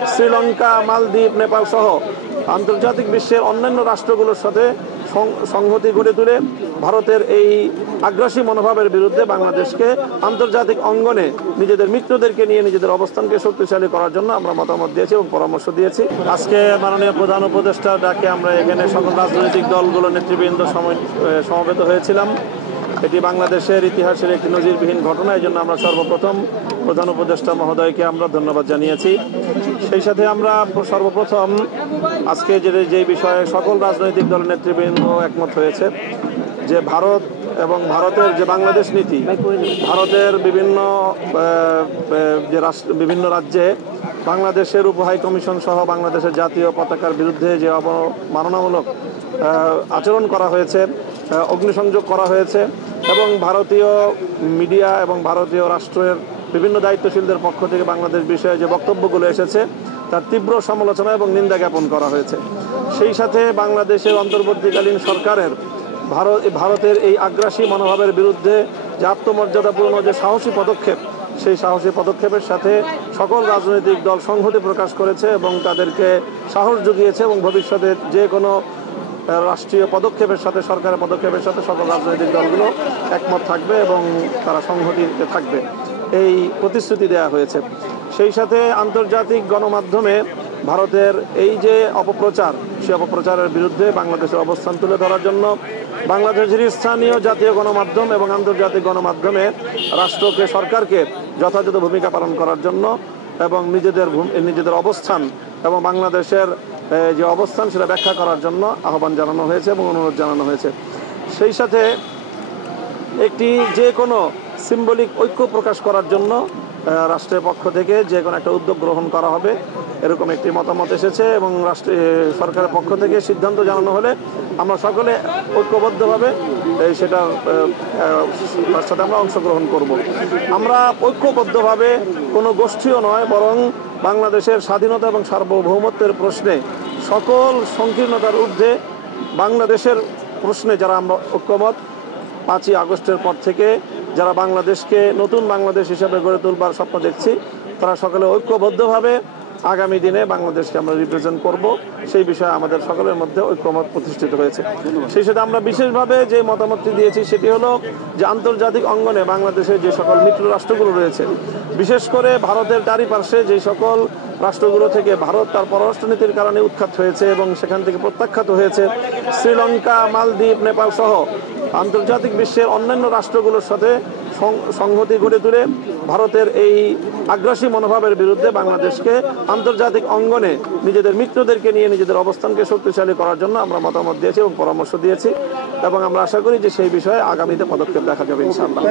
শ্রীলঙ্কা, মালদ্বীপ, নেপাল সহ আন্তর্জাতিক বিশ্বের অন্যান্য রাষ্ট্রগুলোর সাথে সংহতি গড়ে তুলে ভারতের এই আগ্রাসী মনোভাবের বিরুদ্ধে বাংলাদেশকে আন্তর্জাতিক অঙ্গনে নিজেদের মিত্রদেরকে নিয়ে নিজেদের অবস্থানকে শক্তিশালী করার জন্য আমরা মতামত দিয়েছি এবং পরামর্শ দিয়েছি। আজকে মাননীয় প্রধান উপদেষ্টা ডাকে আমরা এখানে সকল রাজনৈতিক দলগুলো নেতৃবৃন্দ সমবেত হয়েছিলাম। এটি বাংলাদেশের ইতিহাসের একটি নজিরবিহীন ঘটনা। এই জন্য আমরা সর্বপ্রথম প্রধান উপদেষ্টা মহোদয়কে আমরা ধন্যবাদ জানিয়েছি। সেই সাথে আমরা সর্বপ্রথম আজকে যে বিষয়ে সকল রাজনৈতিক দলের নেতৃবৃন্দ একমত হয়েছে যে ভারত এবং ভারতের যে বাংলাদেশ নীতি, ভারতের বিভিন্ন রাজ্যে বাংলাদেশের উপহাই কমিশন সহ বাংলাদেশের জাতীয় পতাকার বিরুদ্ধে যে অবমাননামূলক আচরণ করা হয়েছে, অগ্নিসংযোগ করা হয়েছে এবং ভারতীয় মিডিয়া এবং ভারতীয় রাষ্ট্রের বিভিন্ন দায়িত্বশীলদের পক্ষ থেকে বাংলাদেশ বিষয়ে যে বক্তব্যগুলো এসেছে তার তীব্র সমালোচনা এবং নিন্দা জ্ঞাপন করা হয়েছে। সেই সাথে বাংলাদেশের অন্তর্বর্তীকালীন সরকারের ভারতের এই আগ্রাসী মনোভাবের বিরুদ্ধে যে আত্মমর্যাদাপূর্ণ যে সাহসী পদক্ষেপ, সেই সাহসী পদক্ষেপের সাথে সকল রাজনৈতিক দল সংহতি প্রকাশ করেছে এবং তাদেরকে সাহস জুগিয়েছে এবং ভবিষ্যতে যে কোনো রাষ্ট্রীয় পদক্ষেপের সাথে, সরকারের পদক্ষেপের সাথে সকল রাজনৈতিক দলগুলো একমত থাকবে এবং তারা সংহতিতে থাকবে, এই প্রতিশ্রুতি দেওয়া হয়েছে। সেই সাথে আন্তর্জাতিক গণমাধ্যমে ভারতের এই যে অপপ্রচার, সেই অপপ্রচারের বিরুদ্ধে বাংলাদেশের অবস্থান তুলে ধরার জন্য বাংলাদেশের স্থানীয় জাতীয় গণমাধ্যম এবং আন্তর্জাতিক গণমাধ্যমে রাষ্ট্রকে, সরকারকে যথাযথ ভূমিকা পালন করার জন্য এবং নিজেদের অবস্থান এবং বাংলাদেশের যে অবস্থান সেটা ব্যাখ্যা করার জন্য আহ্বান জানানো হয়েছে এবং অনুরোধ জানানো হয়েছে। সেই সাথে একটি যে কোনো সিম্বলিক ঐক্য প্রকাশ করার জন্য রাষ্ট্রের পক্ষ থেকে যে কোনো একটা উদ্যোগ গ্রহণ করা হবে, এরকম একটি মতামত এসেছে এবং সরকারের পক্ষ থেকে সিদ্ধান্ত জানানো হলে আমরা সকলে ঐক্যবদ্ধভাবে সেটার সাথে আমরা অংশগ্রহণ করব। আমরা ঐক্যবদ্ধভাবে কোনো গোষ্ঠীও নয়, বরং বাংলাদেশের স্বাধীনতা এবং সার্বভৌমত্বের প্রশ্নে সকল সংকীর্ণতার ঊর্ধ্বে বাংলাদেশের প্রশ্নে যারা আমরা ঐক্যমত, 5ই আগস্টের পর থেকে যারা বাংলাদেশকে নতুন বাংলাদেশ হিসাবে গড়ে তুলবার স্বপ্ন দেখছি, তারা সকলে ঐক্যবদ্ধভাবে আগামী দিনে বাংলাদেশকে আমরা রিপ্রেজেন্ট করব, সেই বিষয়ে আমাদের সকলের মধ্যে ঐক্যমত প্রতিষ্ঠিত হয়েছে। সেই সাথে আমরা বিশেষভাবে যে মতামতটি দিয়েছি সেটি হলো যে আন্তর্জাতিক অঙ্গনে বাংলাদেশের যে সকল মিত্র রাষ্ট্রগুলো রয়েছে, বিশেষ করে ভারতের চারিপার্শ্বে যে সকল রাষ্ট্রগুলো থেকে ভারত তার পররাষ্ট্রনীতির কারণে উৎখাত হয়েছে এবং সেখান থেকে প্রত্যাখ্যাত হয়েছে, শ্রীলঙ্কা, মালদ্বীপ, নেপাল সহ আন্তর্জাতিক বিশ্বের অন্যান্য রাষ্ট্রগুলোর সাথে সংহতি গড়ে তুলে ভারতের এই আগ্রাসী মনোভাবের বিরুদ্ধে বাংলাদেশকে আন্তর্জাতিক অঙ্গনে নিজেদের মিত্রদেরকে নিয়ে নিজেদের অবস্থানকে শক্তিশালী করার জন্য আমরা মতামত দিয়েছি এবং পরামর্শ দিয়েছি এবং আমরা আশা করি যে সেই বিষয়ে আগামীতে পদক্ষেপ দেখা যাবে ইনশাআল্লাহ।